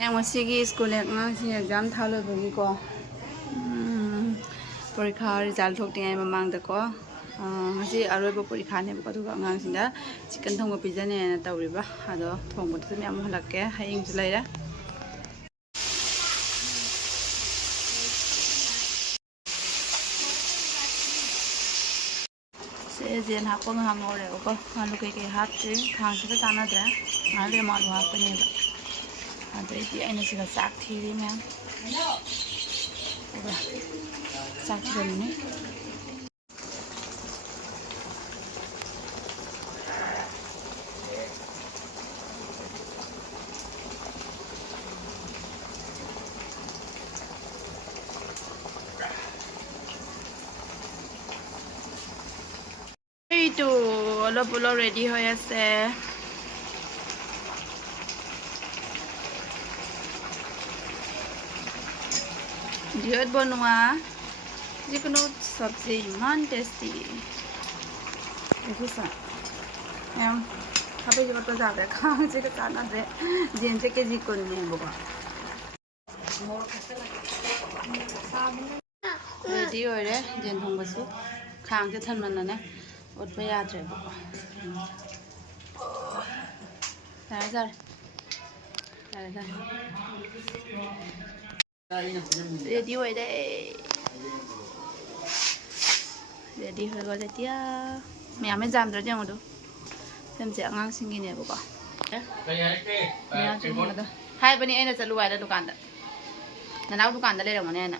ꯉꯁꯤꯒꯤ ꯁ꯭ꯀꯨꯜ ꯑꯉꯥꯡꯁꯤꯡ ꯑꯦꯛꯖꯥꯝ ꯊꯥꯂꯣꯏꯕꯒꯤꯀꯣ ꯄꯔꯤꯈꯥ ꯔꯤꯖꯜ ꯊꯣꯛꯇ꯭ꯔꯤꯉꯩ ꯃꯃꯥꯡꯗꯀꯣ ꯉꯁꯤ ꯑꯔꯣꯏꯕ ꯄꯔꯤꯈꯥꯅꯦꯕꯀꯣ ꯑꯗꯨꯒ ꯑꯉꯥꯡꯁꯤꯡꯗ ꯆꯤꯀꯟ ꯊꯣꯡꯕ ꯄꯤꯖꯅꯦꯅ ꯇꯧꯔꯤꯕ ꯑꯗꯣ ꯊꯣꯡꯕꯗꯨꯁꯨ ꯃꯌꯥꯝ ꯍꯜꯂꯛꯀꯦ ꯍꯌꯦꯡꯁꯨ ꯂꯩꯔꯦ ꯁꯦꯖꯦꯟ ꯍꯥꯞꯄ ꯉꯥꯏꯍꯥꯛ ꯉꯧꯔꯦꯕꯀꯣ ꯑꯂꯨ ꯀꯩꯀꯩ ꯍꯥꯞꯇ꯭ꯔꯤ ꯈꯥꯡꯁꯤꯒ ꯆꯥꯟꯅꯗ꯭ꯔꯦ ꯉꯥꯏꯍꯥꯛ ꯂꯩꯔ ꯑꯂꯨ ꯍꯥꯞꯀꯅꯦꯕ ꯑꯗꯩꯗꯤ ꯑꯩꯅ ꯁꯤꯗ ꯆꯥꯛ ꯊꯤꯔꯤ ꯃꯌꯥꯝ ꯑꯗꯨꯒ ꯆꯥꯛ ꯊꯤꯔꯝꯃꯤꯅꯤ এইটো অলপ ৰেডি হৈ আছে ঘিউত বনোৱা যিকোনো চব্জি ইমান টেষ্টি দেখিছা এম খাবে যত যাবে খাওঁছে চানাদে জিনছে কেজি কোননেববা ৰেডি হৈৰে জেন থংবসু খাংছে থানমাননে উঠবা ꯌꯥꯗ꯭ꯔꯦꯕꯀꯣ ꯌꯥꯔꯦ ৰেডি হৈৰে ৰেডꯤ হৈ গ'ল এতিয়া ꯃꯌꯥꯝꯃꯦ ꯖꯥꯝꯗ꯭ꯔꯗꯤ ꯌꯦꯡꯉꯨꯗꯨ ꯁꯦꯝꯁꯦ ꯑꯉꯥꯡꯁꯤꯡꯒꯤꯅꯦꯕꯀꯣ ꯍꯥꯏꯕꯅꯤ ꯑꯩꯅ ꯆꯠꯂꯨ ꯍꯥꯏꯗ ꯗꯨꯀꯥꯟꯗ ꯅꯅꯥꯎ ꯗꯨꯀꯥꯟꯗ ꯂꯩꯔꯝꯃꯅꯦꯅ